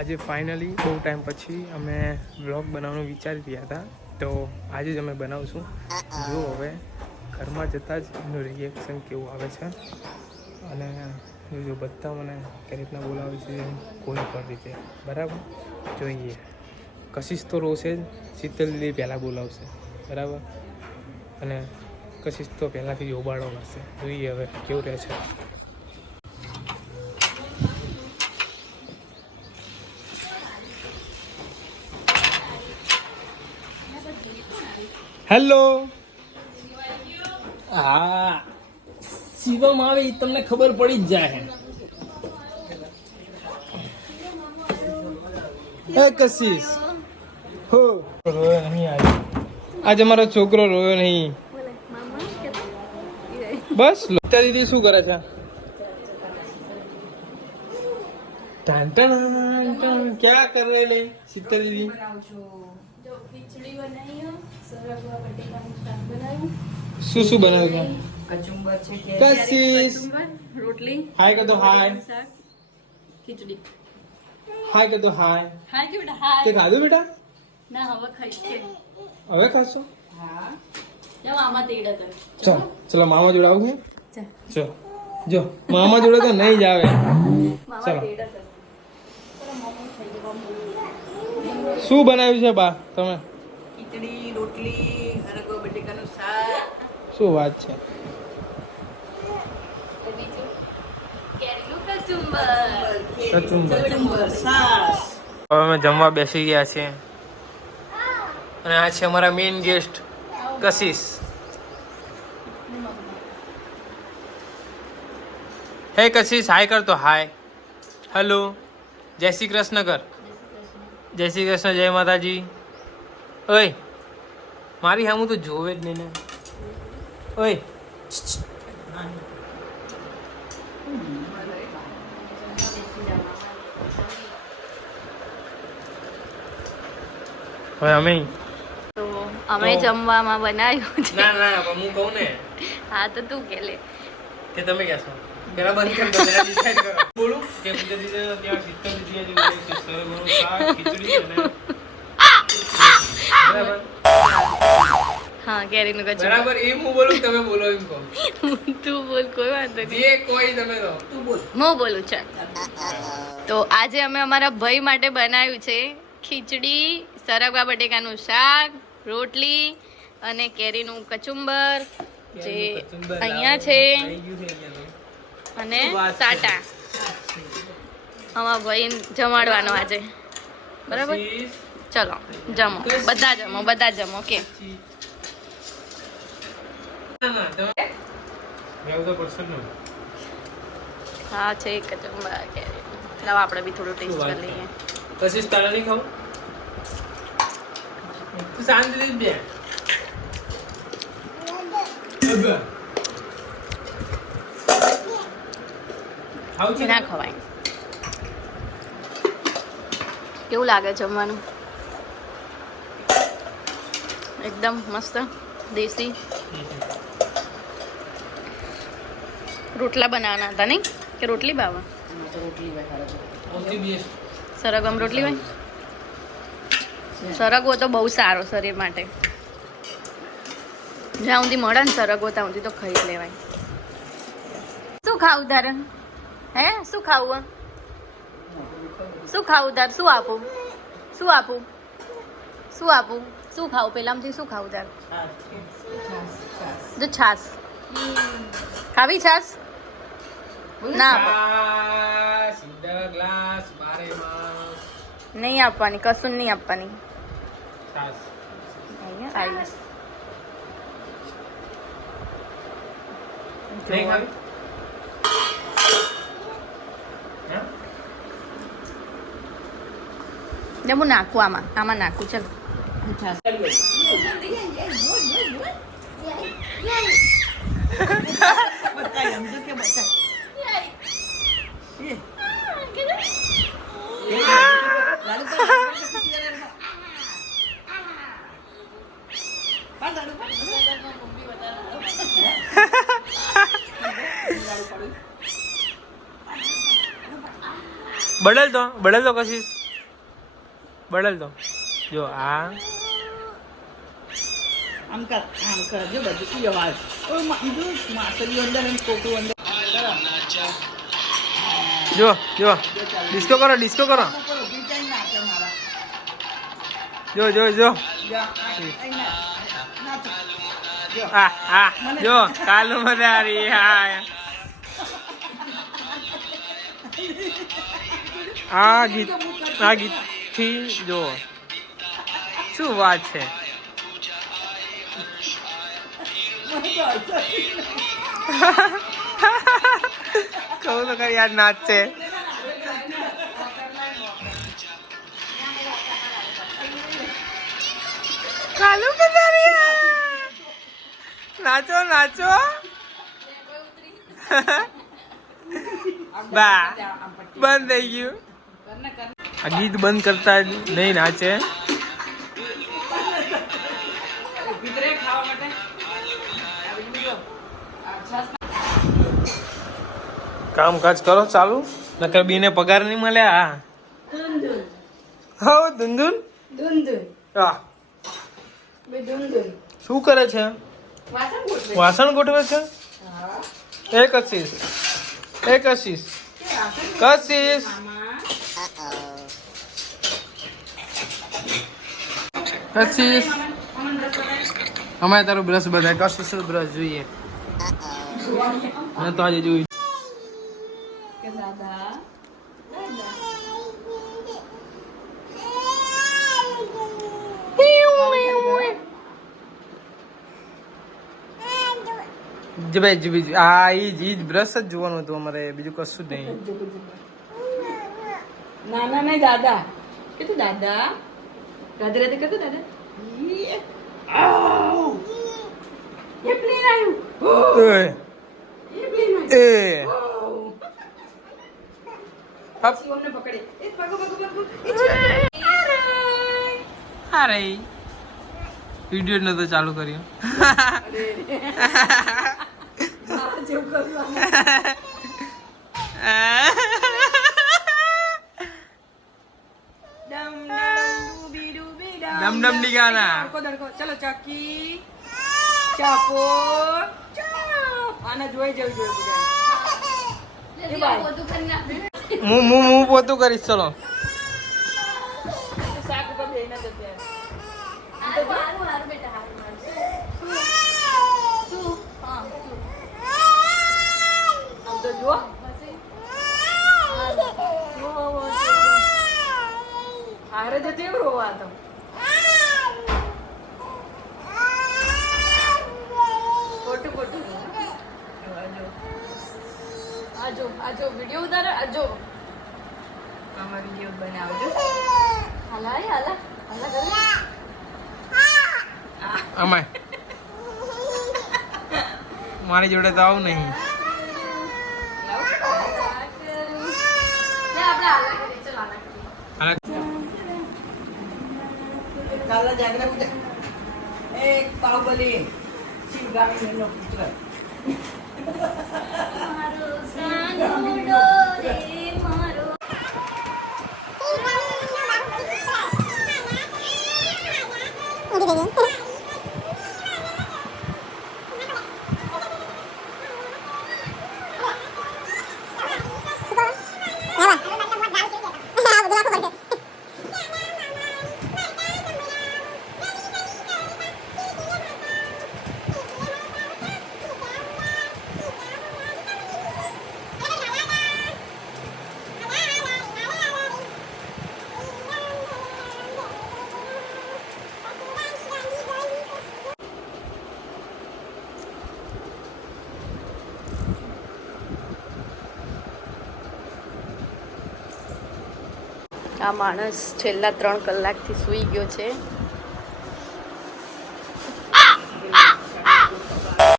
આજે ફાઇનલી બહુ ટાઈમ પછી અમે વ્લોગ બનાવવાનું વિચારી રહ્યા હતા, તો આજે જ અમે બનાવશું. જો હવે ઘરમાં જતાં જ એનું રિએક્શન કેવું આવે છે, અને જો બધા મને કઈ રીતના બોલાવે છે કોઈ પણ રીતે, બરાબર જોઈએ. કશિશ તો રોશે જ, શીતલ દીદી પહેલાં બોલાવશે, બરાબર, અને કશિશ તો પહેલાંથી જ ઓબાળો કરશે. જોઈએ હવે કેવું રહે છે. હેલો. હા, શિવમ આવે એ તમને ખબર પડી જ જાય. હે કશિશ હો, રોયો નહીં આજે અમારો છોકરો રોયો નહીં. બસ લતા દીદી શું કરે છે? ક્યાં કરે લે શીતલ દીદી? શું શું બનાવ્યું? કચુંબર છે, કશિશ રોટલી, હાય કે તો હાય, ખીચડી. હાય કે તો હાય. હાય કે બેટા હાય. કે ખાધું બેટા? ના હવે ખાઈશ કે. હવે ખાશો? હા. જાવ આમાં તેડ હતો. ચલો ચલો મામા જોડે આવું ચાલ. ચલો. જો મામા જોડે તો નહીં જ આવે. મામા ચલો. તેડ હતો. ચલો મમ્મી ખાઈ જવા. શું બનાવ્યું છે બા તમે? ખીચડી, રોટલી, હરગો બટેકાનું શાક. શું વાત છે? કેરીનું કચુંબર. કચુંબર. કચુંબર છાશ. હવે અમે જમવા બેસી ગયા છીએ, અને આ છે અમારા મેઇન ગેસ્ટ કશિશ. હે કશિશ, હાય કર તો હાય. હેલો, જય શ્રી કૃષ્ણ કર. જય શ્રી કૃષ્ણ, જય માતાજી. ઓય મારી સામું તો જોવે જ નહીં ને. ઓય હવે અમે તો અમે જમવામાં બનાવ્યું છે. ના ના હું કહું ને હા તો તું કે લે. કે તમે કહેશો પેલા બંધ કરી દો, પેલા ડિસાઈડ કરો. બોલું કે પૂજા દીદી ત્યાં શીતલ દીદી આજે બોલે છે સરગવાનું શાક, ખીચડી અને બરાબર હા કેરીનું કચુંબર. બરાબર એ હું બોલું તમે બોલો એમ કહો. તું બોલ, કોઈ વાંધો નહીં. જે કોઈ તમે રહો. તું બોલ. હું બોલું ચાલ. તો આજે અમે અમારા ભાઈ માટે બનાવ્યું છે ખીચડી, સરગવા બટેકાનું શાક, રોટલી અને કેરીનું કચુંબર જે અહીંયા છે, અને સાટા. અમારા ભાઈ જમાડવાનો આજે, બરાબર. ચલો જમો, બધા જમો, બધા જમો કે. હા છે કચુંબર કેરી. લાવ આપણે બી થોડું ટેસ્ટ કરી લઈએ. કશિશ તારા નહીં ખાવું? તું શાંતિથી બે. ખાવું છે ના ખવાય. કેવું લાગે જમવાનું? એકદમ મસ્ત દેશી. રોટલા બનાવવાના હતા નહીં કે રોટલી બાવા? રોટલી બનાવે. સૌથી બેસ્ટ. સરગમ રોટલી હોય. સરગવો તો બહુ સારો શરીર માટે. જ્યાં સુધી મળે ને સરગવો ત્યાં સુધી તો ખાઈ જ લેવાય. શું ખાવું તારે? હે શું ખાવું? શું ખાવું તારે? શું આપું? શું આપું? શું આપું? શું ખાવું? પેલામાંથી શું ખાવું તારે? જો છાસ ખાવી. છાસ ના આપો. સીધા ગ્લાસ બારે માસ નહીં આપવાની, કશું નહીં આપવાની. છાસ. અહીંયા આવીશ. નહીં ખાવી? હે? ને હું નાખું આમાં, આમાં નાખું. ચાલ બતાય એમ તો કે બતાય. લાડુ પર બદલ તો કશિશ. બદલ દો જો આ આમ કર જો બધું શું અવાજ ઓ માસરીઓ અંદર અને કોકું અંદર જો જો ડિસ્કો કરો ઉપર ઊભી જઈને નાચે મારા જો જો જો જા અહીં નાચ જો આ આ જો કાલુ મદારી આ ગીતથી જો શું વાત છે કહું તો ખરી યાર નાચ છે કાલુ મદારી નાચો નાચો બા બંધ થઈ ગયું આ ગીત બંધ કરતા નહીં નાચે કામકાજ કરો ચાલુ નકર બીને પગાર નહીં મળ્યા હા ધુંધુન હા શું કરે છે વાસણ ગોઠવે છે એક કશીશ કશીશ કશીશ અમારે તારું બ્રશ બધા કશીશ બ્રશ જોઈએ મેં તો આજે જોયું આ ઈ બ્રશ જ જોવાનું હતું અમારે બીજું કશું જ નહીં નાના નહીં દાદા કે તું દાદા રાધે રાધે કરતો દાદા એ પ્લેન આવ્યું એ પ્લેન આવ્યું અમને પકડે એ પગો અરે વિડિયો નતો ચાલુ કર્યો જેવું કરવાનું ડમ ડમ ડી ગાના દડકો ચલો ચકી ચાપો આને જોઈ જવું જોઈએ હું પોતું કરીશ ચલો શાક ઉપર બેહીને જતી આમ તો જુઓ હારે જતી એવું રોવા તો ખોટું આજો વિડિયો ઉતારો આજો આમાં વિડિયો બનાવજો હાલા કરે અમાય મારી જોડે તો આવું નહીં કાલા જાગરા ઉઠે એક બાહુબલી શિવગામી નો પુત્ર આ માણસ છેલ્લા 3 કલાકથી સૂઈ ગયો છે